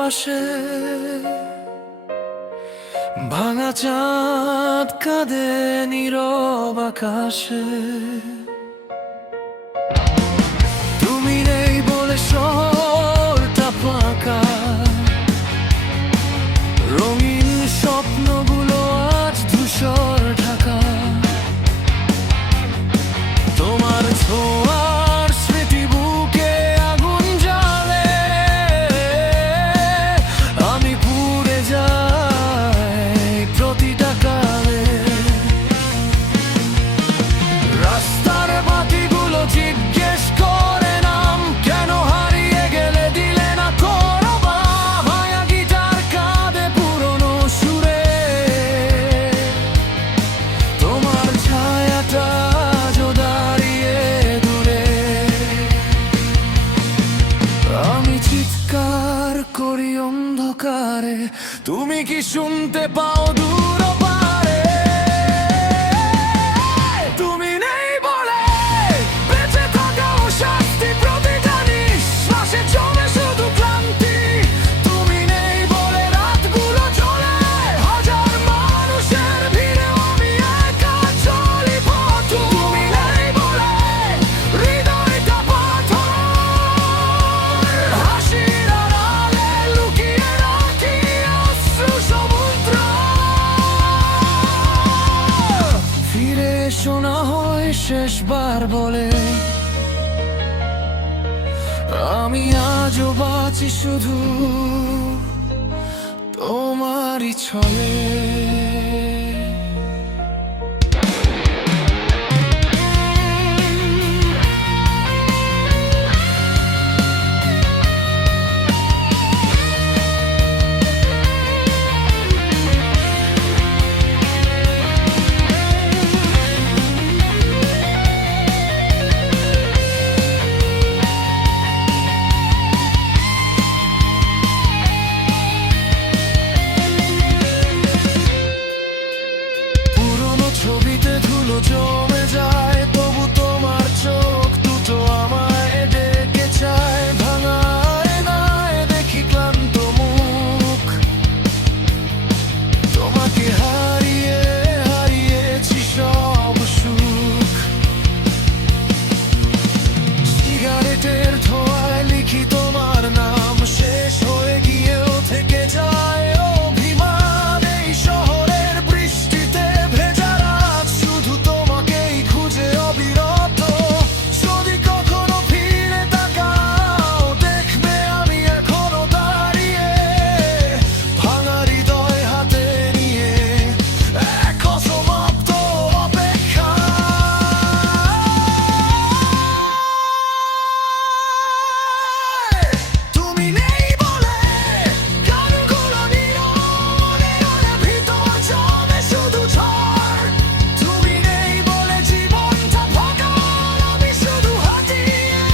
পাশে ভাঙা চাঁদ কাঁদে নীরব আকাশে। তুমি নেই বলে শহরটা ফাঁকা, রঙিন স্বপ্নগুলো আজ ধূসর ঢাকা। তোমার ছোঁয়ার স্মৃতি বুকে আগুন জ্বালে, আমি পুড়ে যাই প্রতিটা কালে। রাস্তার বাতিগুলো জিজ্ঞেস করে নাম, কেন হারিয়ে গেলে দিলে না করবা। ভাঙা গিটার কাঁদে পুরনো সুরে, তোমার ছায়াটা আজও দাঁড়িয়ে দূরে। আমি চিৎকার করি অন্ধকারে, তুমি কি শুনতে পাও দূর পারে। তুমি নেই বলে বেঁচে থাকাও শাস্তি, প্রতিটা নিঃশ্বাসে জমে শুধু ক্লান্তি। তুমি নেই বলে রাতগুলো চলে হাজার মানুষের ভিড়ে, আমি একা চলি পথ। তুমি নেই বলে হৃদয়টা পাথর, হাসির আড়ালে লুকিয়ে রাখি অশ্রু সমুদ্র। ফিরে শোনা হয় শেষবার বলে, আমি আজও বাঁচি শুধু তোমারই ছলে। ছবিতে ধুলো জমে যায়, তবু তোমার চোখ দুটো আমায় ডেকে চায়। ভাঙা আয়নায় দেখি ক্লান্ত মুখ, তোমাকে হারিয়ে হারিয়েছি সব সুখ। সিগারেটের ধোঁয়ায় লিখি তোমার নাম, শেষ হয়ে গিয়েও থেকে যায় অভিমান। এই শহরের বৃষ্টিতে ভেজা রাত, শুধু তোমাকেই খুঁজে অবিরত। যদি কখনো ফিরে তাকাও, দেখবে আমি এখনো দাঁড়িয়ে, ভাঙা হৃদয় হাতে নিয়ে এক অসমাপ্ত অপেক্ষা। তুমি নেই বলে গানগুলো নীরবে ভিতর জমে শুধু ঝড়। তুমি নেই বলে জীবনটা ফাঁকা, আমি শুধু হাঁটি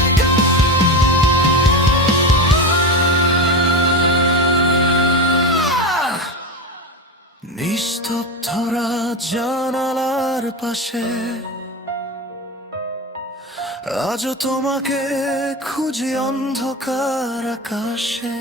একা। নিস্তব্ধ রাত জানালার পাশে, আজও তোমাকে খুঁজি অন্ধকার আকাশে।